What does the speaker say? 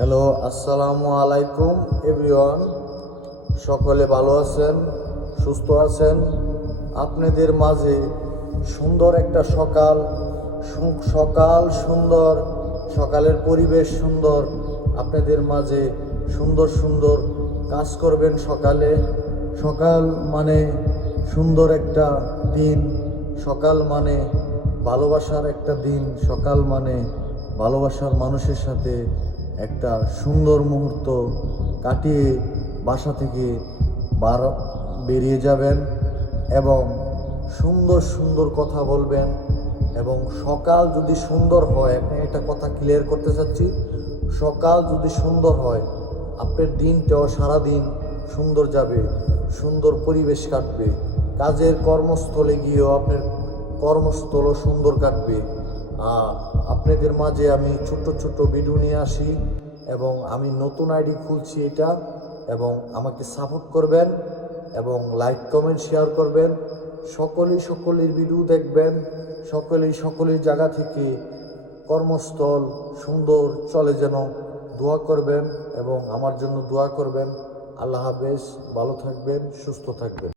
Hello, আসসালামু আলাইকুম everyone. সকলে ভালো আছেন, সুস্থ আছেন। আপনাদের মাঝে সুন্দর একটা সকাল সুন্দর, সকালের পরিবেশ সুন্দর। আপনাদের মাঝে সুন্দর সুন্দর কাজ করবেন সকালে। সকাল মানে সুন্দর একটা দিন, সকাল মানে ভালোবাসার একটা দিন, সকাল মানে ভালোবাসার মানুষের সাথে একটা সুন্দর মুহূর্ত কাটিয়ে বাসা থেকে বেরিয়ে যাবেন এবং সুন্দর সুন্দর কথা বলবেন। এবং সকাল যদি সুন্দর হয়, আমি একটা কথা ক্লিয়ার করতে চাচ্ছি, সকাল যদি সুন্দর হয় আপনার দিনটাও সারাদিন সুন্দর যাবে, সুন্দর পরিবেশ কাটবে। কাজের কর্মস্থলে গিয়েও আপনার কর্মস্থলও সুন্দর কাটবে। আপনাদের মাঝে আমি ছোট্ট ছোট্ট ভিডিও নিয়ে আসি এবং আমি নতুন আইডি খুলছি এটা, এবং আমাকে সাপোর্ট করবেন এবং লাইক কমেন্ট শেয়ার করবেন। সকলের ভিডিও দেখবেন, সকলের জায়গা থেকে কর্মস্থল সুন্দর চলে যেন দোয়া করবেন এবং আমার জন্য দোয়া করবেন। আল্লাহ হাফেজ, ভালো থাকবেন, সুস্থ থাকবেন।